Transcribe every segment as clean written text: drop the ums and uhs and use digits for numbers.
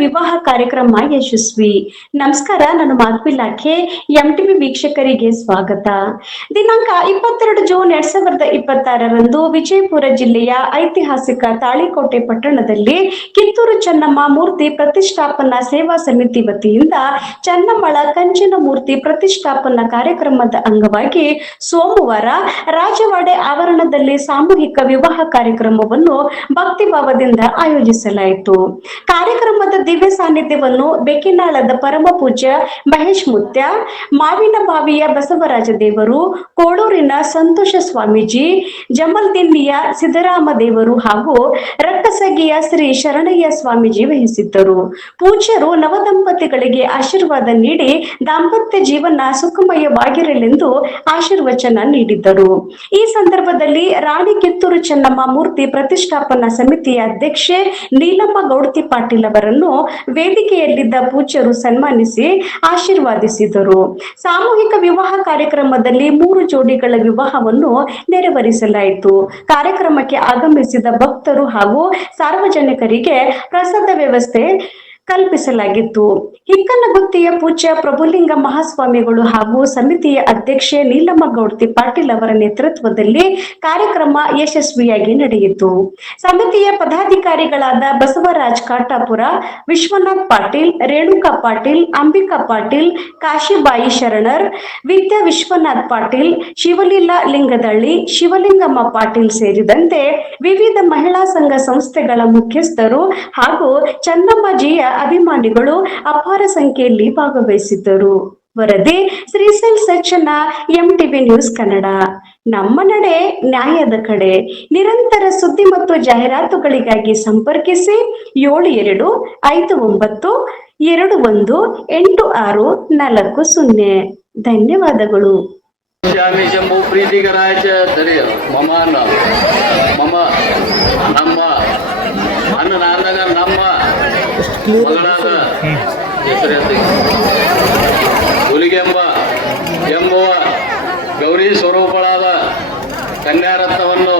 ವಿವಾಹ ಕಾರ್ಯಕ್ರಮ ಯಶಸ್ವಿ. ನಮಸ್ಕಾರ, ನಾನು ಮಾಧವಿಲಾಖೆ. ಎಂಟಿವಿ ವೀಕ್ಷಕರಿಗೆ ಸ್ವಾಗತ. ದಿನಾಂಕ 22 ಜೂನ್ 2026ರಂದು ವಿಜಯಪುರ ಜಿಲ್ಲೆಯ ಐತಿಹಾಸಿಕ ತಾಳಿಕೋಟೆ ಪಟ್ಟಣದಲ್ಲಿ ಕಿತ್ತೂರು ಚೆನ್ನಮ್ಮ ಮೂರ್ತಿ ಪ್ರತಿಷ್ಠಾಪನಾ ಸೇವಾ ಸಮಿತಿ ವತಿಯಿಂದ ಚೆನ್ನಮ್ಮಳ ಕಂಚಿನ ಮೂರ್ತಿ ಪ್ರತಿಷ್ಠಾಪನಾ ಕಾರ್ಯಕ್ರಮದ ಅಂಗವಾಗಿ ಸೋಮವಾರ ರಾಜವಾಡೆ ಆವರಣದಲ್ಲಿ ಸಾಮೂಹಿಕ ವಿವಾಹ ಕಾರ್ಯಕ್ರಮವನ್ನು ಭಕ್ತಿಭಾವದಿಂದ ಆಯೋಜಿಸಲಾಯಿತು. ಕಾರ್ಯಕ್ರಮದ ದಿವ್ಯ ಸಾನ್ನಿಧ್ಯವನ್ನು ಬೆಕ್ಕಿನಾಳದ ಪರಮ ಪೂಜ್ಯ ಮಹೇಶ್ ಮುತ್ಯ, ಮಾವಿನಬಾವಿಯ ಬಸವರಾಜ ದೇವರು, ಕೋಳೂರಿನ ಸಂತೋಷ ಸ್ವಾಮೀಜಿ, ಜಮಲ್ದಿನ್ನಿಯ ಸಿದ್ದರಾಮ ದೇವರು ಹಾಗೂ ರಕ್ಕಸಗಿಯ ಶ್ರೀ ಶರಣಯ್ಯ ಸ್ವಾಮೀಜಿ ವಹಿಸಿದ್ದರು. ಪೂಜ್ಯರು ನವದಂಪತಿಗಳಿಗೆ ಆಶೀರ್ವಾದ ನೀಡಿ ದಾಂಪತ್ಯ ಜೀವನ ಸುಖಮಯವಾಗಿರಲೆಂದು ಆಶೀರ್ವಚನ ನೀಡಿದ್ದರು. ಈ ಸಂದರ್ಭದಲ್ಲಿ ರಾಣಿ ಕಿತ್ತೂರು ಚೆನ್ನಮ್ಮ ಮೂರ್ತಿ ಪ್ರತಿಷ್ಠಾಪನಾ ಸಮಿತಿಯ ಅಧ್ಯಕ್ಷೆ ನೀಲಮ್ಮ ಗೌಡತಿ ಪಾಟೀಲ್ ಅವರನ್ನು ವೇದಿಕೆಯಲ್ಲಿದ್ದ ಪೂಜ್ಯರು ಸನ್ಮಾನಿಸಿ ಆಶೀರ್ವಾದಿಸಿದರು. ಸಾಮೂಹಿಕ ವಿವಾಹ ಕಾರ್ಯಕ್ರಮದಲ್ಲಿ 3 ಜೋಡಿಗಳ ವಿವಾಹವನ್ನು ನೆರವೇರಿಸಲಾಯಿತು. ಕಾರ್ಯಕ್ರಮಕ್ಕೆ ಆಗಮಿಸಿದ ಭಕ್ತರು ಹಾಗೂ ಸಾರ್ವಜನಿಕರಿಗೆ ಪ್ರಸಾದ ವ್ಯವಸ್ಥೆ ಕಲ್ಪಿಸಲಾಗಿತ್ತು. ಹಿಕ್ಕನಗುತ್ತಿಯ ಪೂಜ್ಯ ಪ್ರಭುಲಿಂಗ ಮಹಾಸ್ವಾಮಿಗಳು ಹಾಗೂ ಸಮಿತಿಯ ಅಧ್ಯಕ್ಷೆ ನೀಲಮ್ಮ ಗೌಡತಿ ಪಾಟೀಲ್ ಅವರ ನೇತೃತ್ವದಲ್ಲಿ ಕಾರ್ಯಕ್ರಮ ಯಶಸ್ವಿಯಾಗಿ ನಡೆಯಿತು. ಸಮಿತಿಯ ಪದಾಧಿಕಾರಿಗಳಾದ ಬಸವರಾಜ್ ಕಾಟಾಪುರ, ವಿಶ್ವನಾಥ್ ಪಾಟೀಲ್, ರೇಣುಕಾ ಪಾಟೀಲ್, ಅಂಬಿಕಾ ಪಾಟೀಲ್, ಕಾಶಿಬಾಯಿ ಶರಣರ್, ವಿದ್ಯಾ ವಿಶ್ವನಾಥ್ ಪಾಟೀಲ್, ಶಿವಲೀಲಾ ಲಿಂಗದಳ್ಳಿ, ಶಿವಲಿಂಗಮ್ಮ ಪಾಟೀಲ್ ಸೇರಿದಂತೆ ವಿವಿಧ ಮಹಿಳಾ ಸಂಘ ಸಂಸ್ಥೆಗಳ ಮುಖ್ಯಸ್ಥರು ಹಾಗೂ ಚೆನ್ನಮ್ಮಜಿಯ ಅಭಿಮಾನಿಗಳು ಅಪಾರ ಸಂಖ್ಯೆಯಲ್ಲಿ ಭಾಗವಹಿಸಿದ್ದರು. ವರದಿ ಶ್ರೀಶೈಲ್ ಸಜ್ಜನ, ಎಂಟಿವಿ ನ್ಯೂಸ್ ಕನ್ನಡ. ನಮ್ಮ ನಡೆ ನ್ಯಾಯದ ಕಡೆ. ನಿರಂತರ ಸುದ್ದಿ ಮತ್ತು ಜಾಹೀರಾತುಗಳಿಗಾಗಿ ಸಂಪರ್ಕಿಸಿ 7259218640. ಧನ್ಯವಾದಗಳು. ಶಂಭು ಪ್ರೀತಿಗರಾಜ ದರಿಯ ಮಮ ಮಮ ನಮ್ಮ ಅನ್ನನಾದಾಗ ನಮ್ಮ ಮಗಳಾದ ಹೆಸರು ಹುಲಿಗೆಂಬ ಎಂಬುವ ಗೌರಿ ಸ್ವರೂಪಳಾದ ಕನ್ಯಾರತ್ನವನ್ನು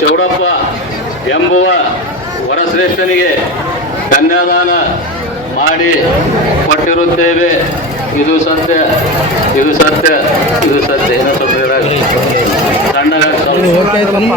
ಚೌಡಪ್ಪ ಎಂಬುವ ವರಶ್ರೇಷ್ಠನಿಗೆ ಕನ್ಯಾದಾನ ಮಾಡಿ ಕೊಟ್ಟಿರುತ್ತೇವೆ. ಇದು ಸತ್ಯ, ಇದು ಸತ್ಯ, ಇದು ಸತ್ಯ. ಏನೋ ಸ್ವಲ್ಪ ಸಣ್ಣ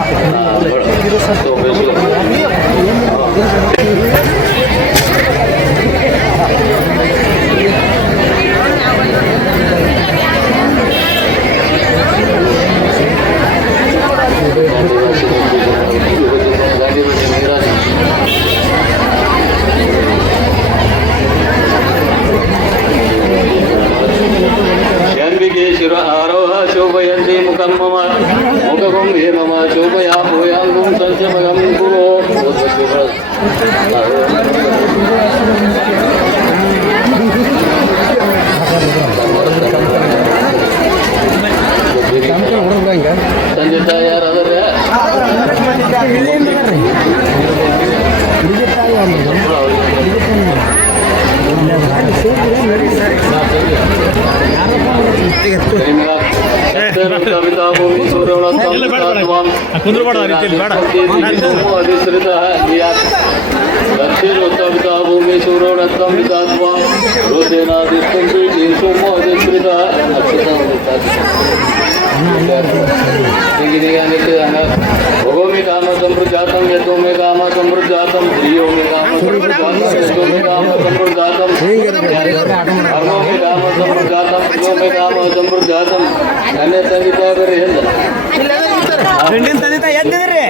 ಶಿರ ಆರೋಹ ಶೋಭಯಂತಿ ಮುಖಂ ಮಮ ಮುಖಗಂ ಹೇ ಮಮ ಶೋಭಯಾ ಭೂಯಾಂಗಂ ಸಂಚಮಗಂ ಗುರೋ ತಂದೆ ತಾಯಿ ಯಾರಾದ್ರೆ ಭೂಮಿ ಸೂರ್ಯೋಣತ್ವಂ ವಿಧಾತ್ವಾ ರೋದೇನಾದಿಸ್ತಂತಿ ಜೀಸೋಮೋ ಅಧಿಕೃತ भगो में काम समृद्धातम यतो में काम समृद्धातम प्रियो में काम समृद्धातम यतो में काम समृद्धातम भगो में काम समृद्धातम प्रियो में काम समृद्धातम अन्य संगीता करे ಹೆಂಡಿನ ತಂದೆ ತಾಯಿ ಎದ್ದಿದ್ರಿ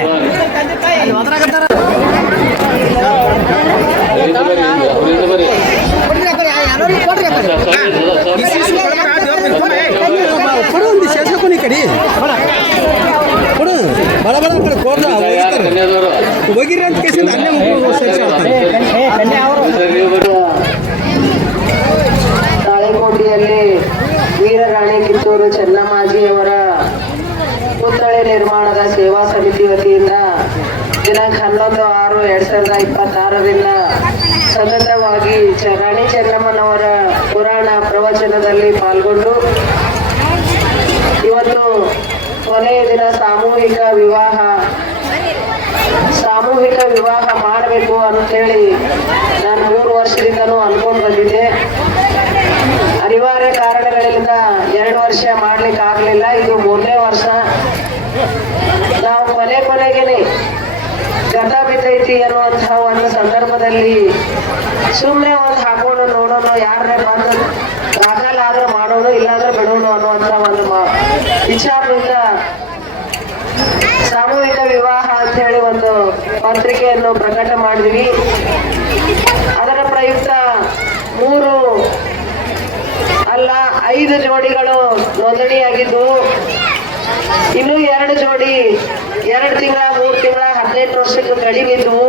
ಕಡಿ ಕೊಡು ಬಡ ಬಡ ಹೋಗಿರಿ ಅಂತ ಕೇಸಿಂದ ತಾಳಿಕೋಟೆಯಲ್ಲಿ ವೀರರಾಣಿ ಕಿತ್ತೂರು ಚೆನ್ನಮ್ಮಾಜಿಯವರ ಪುತ್ಥಳಿ ನಿರ್ಮಾಣದ ಸೇವಾ ಸಮಿತಿ ವತಿಯಿಂದ ದಿನಾಂಕ 11/6/2026ರಿಂದ ಸತತವಾಗಿ ರಾಣಿ ಚೆನ್ನಮ್ಮನವರ ಪುರಾಣ ಪ್ರವಚನದಲ್ಲಿ ಪಾಲ್ಗೊಂಡು ಇವತ್ತು ಕೊನೆಯ ದಿನ ಸಾಮೂಹಿಕ ಸಾಮೂಹಿಕ ವಿವಾಹ ಮಾಡಬೇಕು ಅಂತೇಳಿ ನಾನು 3 ವರ್ಷದಿಂದನೂ ಅನ್ಕೊಂಡು ಬಂದಿದ್ದೆ. ಅನಿವಾರ್ಯ ಕಾರಣಗಳಿಂದ 2 ವರ್ಷ ಮಾಡ್ಲಿಕ್ಕೆ ಆಗ್ಲಿಲ್ಲ. ಇದು 3ನೇ ವರ್ಷ. ನಾವು ಕೊನೆಗೇನೆ ಗತ ಬಿದ್ದೈತಿ ಅನ್ನುವಂತಹ ಒಂದು ಸಂದರ್ಭದಲ್ಲಿ ಸುಮ್ಮನೆ ಒಂದು ಹಾಕೊಂಡು ನೋಡೋಣ, ಯಾರನ್ನೇ ಬಂದು ದಾಖಲಾದ್ರೆ ಮಾಡೋಣ, ಇಲ್ಲಾಂದ್ರೆ ಬಿಡೋಣ ಅನ್ನುವಂಥ ಒಂದು ವಿಚಾರದಿಂದ ಸಾಮೂಹಿಕ ವಿವಾಹ ಅಂತ ಹೇಳಿ ಒಂದು ಪತ್ರಿಕೆಯನ್ನು ಪ್ರಕಟ ಮಾಡಿದ್ವಿ. ಅದರ ಪ್ರಯುಕ್ತ 5 ಜೋಡಿಗಳು ನೋಂದಣಿಯಾಗಿದ್ದು, ಇನ್ನೂ 2 ಜೋಡಿ 2 ತಿಂಗಳ 3 ತಿಂಗಳ 18 ವರ್ಷಕ್ಕೆ ಕಡಿಮಿದ್ವು.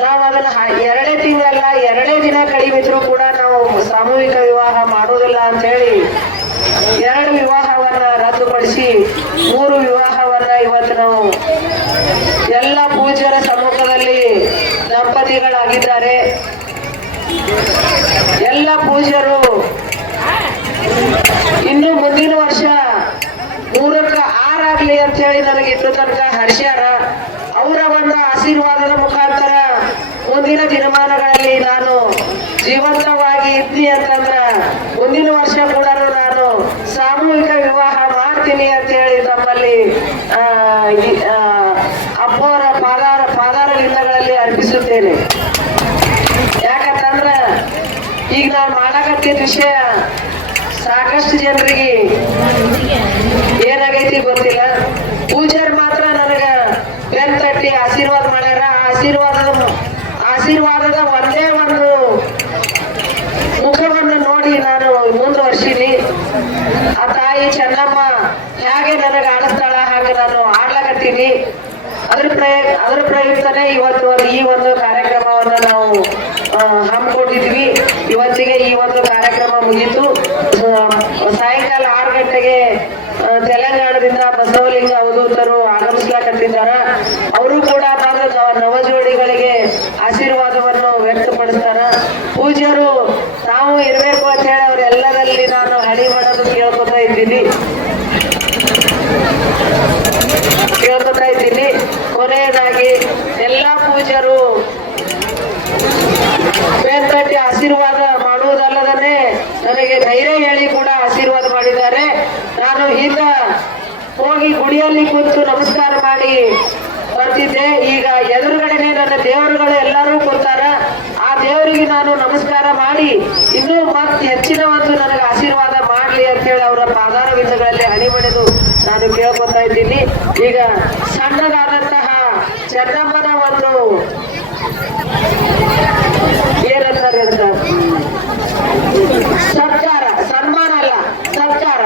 ನಾವು ಅದನ್ನ 2 ತಿಂಗಳಲ್ಲ 2 ದಿನ ಕಡಿಮಿದ್ರು ಕೂಡ ನಾವು ಸಾಮೂಹಿಕ ವಿವಾಹ ಮಾಡೋದಿಲ್ಲ ಅಂತ ಹೇಳಿ 2 ವಿವಾಹವನ್ನ ರದ್ದುಪಡಿಸಿ 3 ವಿವಾಹವನ್ನ ಇವತ್ತು ನಾವು ಎಲ್ಲ ಪೂಜ್ಯರ ಸಮ್ಮುಖದಲ್ಲಿ ದಂಪತಿಗಳಾಗಿದ್ದಾರೆ. ಎಲ್ಲ ಪೂಜ್ಯರು ಇನ್ನು ಮುಂದಿನ ವರ್ಷ 3ಕ್ಕೆ 6 ಆಗ್ಲಿ ಅಂತ ಹೇಳಿ ನನಗೆ ಇಟ್ಟು ತನಕ ಹರ್ಷ್ಯಾರ. ಅವರ ಒಂದು ಆಶೀರ್ವಾದದ ಮುಖಾಂತರ ಮುಂದಿನ ದಿನಮಾನಗಳಲ್ಲಿ ನಾನು ಜೀವಂತವಾಗಿ ಇದ್ನಿ ಅಂತಂದ್ರ ಮುಂದಿನ ವರ್ಷ ಕೂಡ ನಾನು ಸಾಮೂಹಿಕ ವಿವಾಹ ಮಾಡ್ತೀನಿ ಅಂತ ಹೇಳಿ ತಮ್ಮಲ್ಲಿ ಅಪ್ಪವರ ಪಾದಾರವಿಂದಗಳಲ್ಲಿ ಅರ್ಪಿಸುತ್ತೇನೆ. ಯಾಕಂತಂದ್ರ ಈಗ ನಾನು ಮಾಡಕತ್ತಿದ್ದ ವಿಷಯ ಸಾಕಷ್ಟು ಜನರಿಗೆ ಏನಾಗೈತಿ ಗೊತ್ತಿಲ್ಲ. ಪೂಜಾರ್ ಮಾತ್ರ ನನಗ ಬೆನ್ ತಟ್ಟಿ ಆಶೀರ್ವಾದ ಮಾಡ್ಯಾರ. ಆಶೀರ್ವಾದದ ಒಂದೇ ಒಂದು ಮುಖವನ್ನು ನೋಡಿ ನಾನು ಮುಂದುವರ್ಸಿನಿ. ಆ ತಾಯಿ ಚೆನ್ನಮ್ಮ ಹೇಗೆ ನನಗೆ ಆಡಿಸ್ತಾಳ ಹಾಗೆ ನಾನು ಆಡ್ಲಾಕತ್ತೀನಿ. ಅದ್ರ ಪ್ರಯುಕ್ತನೇ ಇವತ್ತು ಈ ಒಂದು ಕಾರ್ಯಕ್ರಮವನ್ನು ನಾವು ಹಮ್ಮಿಕೊಂಡಿದ್ವಿ. ಇವತ್ತಿಗೆ ಈ ಒಂದು ಕಾರ್ಯಕ್ರಮ ಮುಗಿತು. ಸಾಯಂಕಾಲ 6 ಗಂಟೆಗೆ ತೆಲಂಗಾಣದಿಂದ ಬಸವಲಿಂಗ ಅವಧೂತರು ಆಗಮಿಸ್ಲಾಕತ್ತಿದ್ದಾರ. ಅವರು ಕೂಡ ಬಂದ ನವಜೋಡಿಗಳಿಗೆ ಆಶೀರ್ವಾದವನ್ನು ವ್ಯಕ್ತಪಡಿಸ್ತಾರ. ಪೂಜ್ಯರು ತಾವು ಇರಬೇಕು ಅಂತ ಹೇಳಿ ಅವರೆಲ್ಲರಲ್ಲಿ ನಾನು ಹಣಿ ಮಾಡೋದು ಕೇಳ್ಕೊತಾ ಇದ್ದೀನಿ. ಕೊನೆಯದಾಗಿ ಎಲ್ಲಾ ಪೂಜ್ಯರು ಬೇರ್ಪಟ್ಟಿ ಆಶೀರ್ವಾದ ಮಾಡುವುದಲ್ಲದೇ ನನಗೆ ಧೈರ್ಯ ಹೇಳಿ ಕೂಡ ಆಶೀರ್ವಾದ ಮಾಡಿದ್ದಾರೆ. ನಾನು ಈಗ ಹೋಗಿ ಗುಡಿಯಲ್ಲಿ ಕೂತು ನಮಸ್ಕಾರ ಮಾಡಿ ಬರ್ತಿದ್ದೆ. ಈಗ ಎದುರುಗಡೆನೆ ನನ್ನ ದೇವರುಗಳು ಎಲ್ಲರೂ ಕೂತಾರ. ಆ ದೇವರಿಗೆ ನಾನು ನಮಸ್ಕಾರ ಮಾಡಿ ಇನ್ನೂ ಮತ್ತೆ ಹೆಚ್ಚಿನ ಒಂದು ನನಗೆ ಆಶೀರ್ವಾದ ಮಾಡ್ಲಿ ಅಂತ ಹೇಳಿ ಅವರ ಪಾದಾರವಿಂದಗಳಲ್ಲಿ ಹಣಿ ಬಡಿದು ನಾನು ಕೇಳ್ಕೊತಾ ಇದ್ದೀನಿ. ಈಗ ಸಣ್ಣದಾದಂತಹ ಚೆನ್ನಮ್ಮನ ಒಂದು ಏನಂತಾರೆ ಅಂತ ಸತ್ಕಾರ, ಸನ್ಮಾನ ಅಲ್ಲ ಸತ್ಕಾರ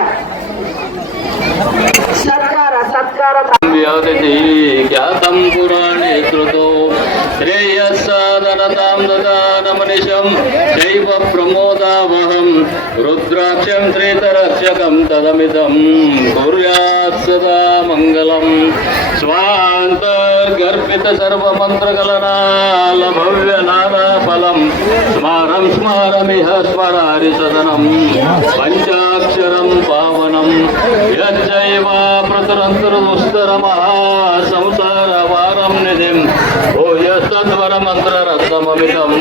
ಖ್ಯಾತಂ ಪುರಾಣೇ ಶ್ರುತೋ ಶ್ರೇಯಸ್ಸಾಧನತಾಂ ದದಾನಮನಿಶಂ ಶೈವ ಪ್ರಮೋದಾವಹಂ ರುದ್ರಾಕ್ಷಂ ಶ್ರೀತರಸ್ಯಕಂ ತದಮಿದಂ ಕುರ್ಯಾತ್ ಸದಾ ಮಂಗಲಂ. ಸ್ವಾಂತರ್ಗರ್ಭಿತ ಸರ್ವಮಂತ್ರಕಲನಾಲ ಭವ್ಯ ನಾನಾ ಫಲಂ ಸ್ಮಾರಂ ಸ್ಮಾರಮಿಹ ಸ್ಮರಾರಿ ಸದನಂ ಪಂಚಾಕ್ಷರಂ ಪಾವನಂ ಯಜ್ಜೈವ ಪ್ರತರಂತರದುಸ್ತರಮಃ ಸಂಸಾರ ವಾರಂ ನಿಧಿಂ ಭೂಯಸ್ತದ್ವರ ಮಂತ್ರ ರತ್ನಮಮಿತಂ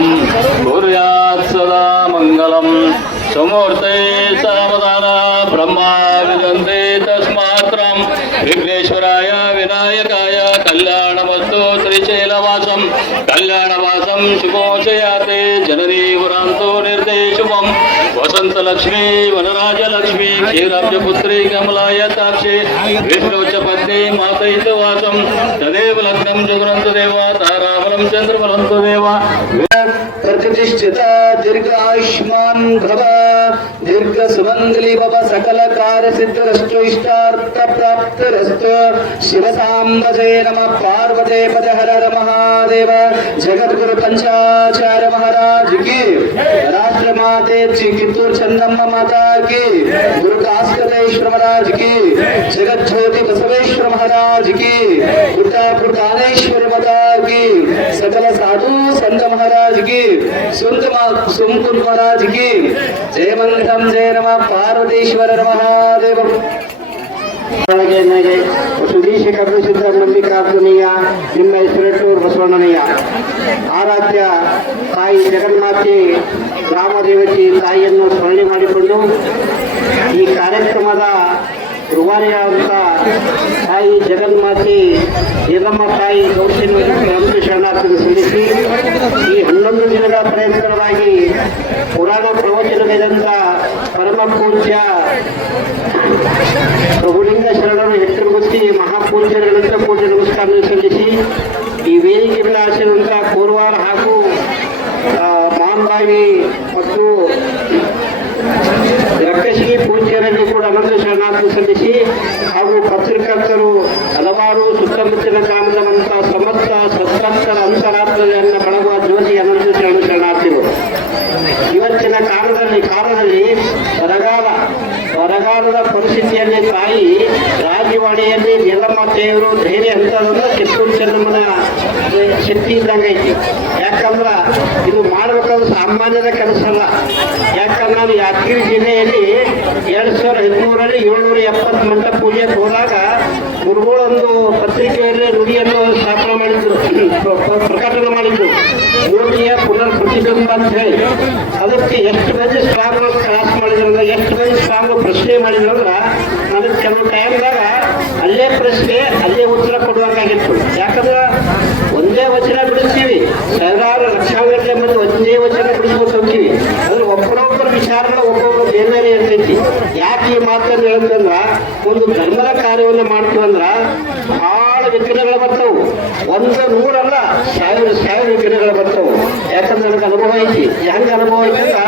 ಕುರ್ಯಾತ್ ಸದಾ ಮಂಗಲಂ. ಸಮೂರ್ತೆ ಸಾವಧಾನ ಬ್ರಹ್ಮ ವಿದಂತೆ ತಸ್ಮಾತ್ರಂ ವಿಘ್ನೇಶ್ವರಾಯ ವಿನಾಯಕಾಯ ಕಲ್ಯಾಣಮಸ್ತು ಶ್ರೀಶೈಲವಾಸಂ ಕಲ್ಯಾಣವಾಸಂ ಶುಭೋಚಯಾತೆ ಜನನೀ ವರಾಂತೋ ನಿರ್ದೇಶುವಂ ವಸಂತಲಕ್ಷ್ಮೀ ವನರಾಜಲಕ್ಷ್ಮೀ ಕ್ಷೀರಾಬ್ಜಪುತ್ರಿ ಕಮಲಾಯತಾಕ್ಷಿ ವಿಷ್ಣುಚ ಪತ್ನಿ ಮಾತಯಿತು ವಾಸಂ ತದೇವ ಲಗ್ನಂ ಜಗುರಂತು ದೇವ ತಾರಾಬಲಂ ಚಂದ್ರಬಲಂತು ದೇವ. प्रतिष्ठित दीर्घायुष्मान भव दीर्घ सुमंगली भव सकल कार्य सिद्धिरस्तु इष्टार्थ प्राप्तिरस्तु. शिव सांब जय नमः पार्वते पद हर हर महादेव. जगद्गुरु पंचाचार्य महाराज की, राष्ट्र माते श्री कित्तूर चंदम्म माता की, गुरु कास्कलेश्वर महाराज की, जगत ज्योति बसवेश्वर महाराज की, गुड्डापुर दानेश्वर माता की, सकल साधु संत महाराज की, सुमकुंड महाराज की जय मंगलम. जय नमः पार्वतीश्वर महादेव. ಸುಧೀಶ ಕಪಿಸಿದ್ದ ಮಲ್ಲಿಕಾರ್ಜುನಯ್ಯ ನಿಮ್ಮ ಹೆಸರಿಟ್ಟು ಸ್ಮರಣೀಯ. ಆರಾಧ್ಯ ತಾಯಿ ಜಗನ್ಮಾತೆ ಗ್ರಾಮ ದೇವತೆ ತಾಯಿಯನ್ನು ಸ್ಮರಣೆ ಮಾಡಿಕೊಂಡು ಈ ಕಾರ್ಯಕ್ರಮದ ರೂವಾರಿಯಾದಂಥ ತಾಯಿ ಜಗನ್ಮಾತೆ ಯಲ್ಲಮ್ಮ ತಾಯಿ ಗೌರಿಯನ್ನು ಶರಣಾರ್ಥಿಗೆ ಸಲ್ಲಿಸಿ ಈ 11 ದಿನಗಳ ಪ್ರಯತ್ನವಾಗಿ ಪುರಾಣ ಪ್ರವಚನಗಳಿಂದ ಪರಮ ಪೂಜ್ಯ ಪ್ರಭುಲಿಂಗ ಶರಣರು ಹೆಸರುಗೊತ್ತಿ ಮಹಾಪೂಜ್ಯರುಗಳಿಂದ ಕೋಟಿ ನಮಸ್ಕಾರ ಸಲ್ಲಿಸಿ ಈ ವೇದಿಕೆಗಳ ಆಚರಣೆಯಿಂದ ಕೋರವಾರ ಹಾಗೂ ಮಾನ್ಬಾವಿ ಮತ್ತು ರಕ್ಕಸಿಗೆ ಪೂಜ್ಯರಲ್ಲಿ ಕೂಡ ಅನಂತ ಶರಣಾರ್ಥಿ ಸಲ್ಲಿಸಿ ಹಾಗೂ ಪತ್ರಕರ್ತರು ಹಲವಾರು ಸುತ್ತಮುತ್ತಲಿನ ಗ್ರಾಮದ ಸಮಸ್ತ ಸತ್ತರ ಅಂತರಾತ್ಮಗಳನ್ನು ಬಳಗುವ ಜ್ಯೋತಿ ಅನಂತ ಶರಣಾರ್ಥಿಗಳು. ಇವತ್ತಿನ ಕಾಲದಲ್ಲಿ ಬರಗಾಲದ ಪರಿಸ್ಥಿತಿಯಲ್ಲಿ ತಾಯಿ ರಾಜವಾಡಿಯಲ್ಲಿ ಯಲ್ಲಮ್ಮ ದೇವರು ಧೈರ್ಯ ಹಂತದನ್ನ ಕಿತ್ತೂರು ಚೆನ್ನಮ್ಮನ ಶಕ್ತಿ ಇದ್ದಂಗೈತಿ. ಯಾಕಂದ್ರ ಇದು ಮಾಡ್ಬೇಕಾದ್ರೆ ಸಾಮಾನ್ಯದ ಕೆಲಸ ಅಲ್ಲ. ಯಾಕಂದ್ರೆ ನಾನು ಯಾದಗಿರಿ ಜಿಲ್ಲೆಯಲ್ಲಿ 2013ರಲ್ಲಿ 770 ಮಂಟಪ ಪೂಜೆಗೆ ಹೋದಾಗ ಗುರುಗಳೊಂದು ಪತ್ರಿಕೆಯಲ್ಲಿ ನುಡಿಯನ್ನು ಸ್ಥಾಪನೆ ಮಾಡಿದ್ರು, ಪ್ರಕಟಣೆ ಮಾಡಿದ್ರು, ಮೂರ್ತಿಯ ಪುನರ್ ಪ್ರತಿಬಿಂಬ ಅಂತ ಹೇಳಿ. ಅದಕ್ಕೆ ಎಷ್ಟು ಮಂದಿ ಸ್ಟ್ರಾಂಗ್ ಕ್ಲಾಸ್ ಮಾಡಿದ್ರಂದ್ರೆ, ಎಷ್ಟು ಮಂದಿ ಸ್ಟ್ರಾಂಗ್ ಪ್ರಶ್ನೆ ಮಾಡಿದ್ರಂದ್ರ ನನಗೆ ಕೆಲವು ಟೈಮ್ದಾಗ ಅಲ್ಲೇ ಪ್ರಶ್ನೆ ಅಲ್ಲೇ ಉತ್ತರ ಕೊಡುವಂಗಾಗಿತ್ತು. ಯಾಕಂದ್ರೆ ಒಂದೇ ವಚನ ಬಿಡಿಸ್ತೀವಿ, ಸಾವಿರಾರು ಲಕ್ಷಾಂಗಟ್ಟಲೆ ಮಂದಿ ಒಂದೇ ವಚನ ಬಿಡಿಸ್ಕೊಂಡು ಹೋಗ್ತೀವಿ. ಅದ್ರ ಒಬ್ಬರೊಬ್ಬರ ವಿಚಾರಗಳು ಒಬ್ಬೊಬ್ಬರು ಬೇರೆ ಬೇರೆ ಇರ್ತೈತಿ. ಯಾಕೆ ಈ ಮಾತನ್ನು ಹೇಳುತ್ತಂದ್ರ, ಒಂದು ಧರ್ಮದ ಕಾರ್ಯವನ್ನು ಮಾಡ್ತೀವಂದ್ರ ಬಹಳ ವಿಘ್ನಗಳು ಬರ್ತವು. 100 ಸಾವಿರ ವಿಘ್ನಗಳು ಬರ್ತವು. ಯಾಕಂದ್ರೆ ನನಗೆ ಅನುಭವ ಐತಿ. ಹೆಂಗೆ ಅನುಭವ ಐತಂದ್ರ,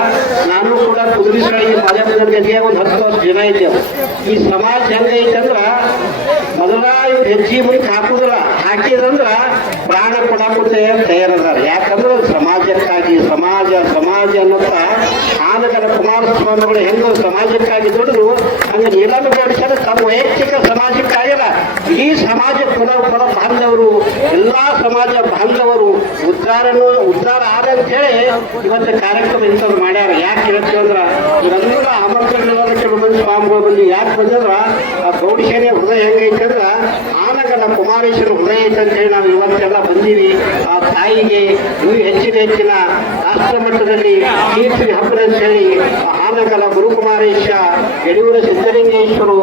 ನಾನು ಕೂಡ ಕುದುರಿಸಳಿಗೆ ಮಾಧ್ಯಮದ ಜೊತೆಗೆ ಒಂದು 10 ವರ್ಷ ಜನ ಇದ್ದೇವೆ. ಈ ಸಮಾಜ ಹೆಂಗೈತಂದ್ರ, ಮೊದಲ ಇವ್ರು ಹೆಜ್ಜೆ ಮುಂದೆ ಹಾಕಿದ್ರಂದ್ರ ಪ್ರಾಣ ಕೊಡಾಕುತ್ತೆ ತಯಾರದಾರ. ಯಾಕಂದ್ರೆ ಸಮಾಜಕ್ಕಾಗಿ ಸಮಾಜ ಅನ್ನೋದ ಆನಗರ ಕುಮಾರಸ್ವಾಮಿಗಳು ಹೆಂಗೋ ಸಮಾಜಕ್ಕಾಗಿ ದುಡಿದ್ರು, ಹಂಗೆ ನೀಲಮ್ಮ ಗೌಡಿಸಲು ತಮ್ಮ ವೈಯಕ್ತಿಕ ಸಮಾಜಕ್ಕಾಗಿಲ್ಲ, ಈ ಸಮಾಜ ಕುಲ ಬಾಂಧವರು, ಎಲ್ಲಾ ಸಮಾಜ ಬಾಂಧವರು ಉದ್ಧಾರ ಆದಂತ ಹೇಳಿ ಇವತ್ತು ಕಾರ್ಯಕ್ರಮ ಇಂಥವ್ರು ಮಾಡ್ಯಾರ. ಯಾಕೆ ಹೇಳ್ತೀವಿ ಅಂದ್ರ, ಇವರೆಲ್ಲ ಅಮರ್ಕಂಡ ಕೆಲವು ಮಂದಿ ಸ್ವಾಮಿಗಳು ಬಂದು ಯಾಕೆ ಬಂದ್ರ ಆ ಗೌಡಿಸೇನೆ ಹೃದಯ ಹೆಂಗೈತೆ ಅಂದ್ರ ಆನಗರ ಕುಮಾರೇಶ್ವರ ಹೃದಯ ಐತೆ ಅಂತ ಹೇಳಿ ನಾವು ಇವತ್ತೆಲ್ಲ ಬಂದೀವಿ. ಆ ತಾಯಿಗೆ ಇನ್ನೂ ಹೆಚ್ಚಿನ ರಾಷ್ಟ್ರ ಮಟ್ಟದಲ್ಲಿ ಕೀರ್ತಿ ಹಬ್ಬದ ಅಂತ ಹೇಳಿ ಆನಗರ ಗುರುಕುಮಾರೇಶ ಯಡಿಯೂರ ಸಿದ್ದಲಿಂಗೇಶ್ವರು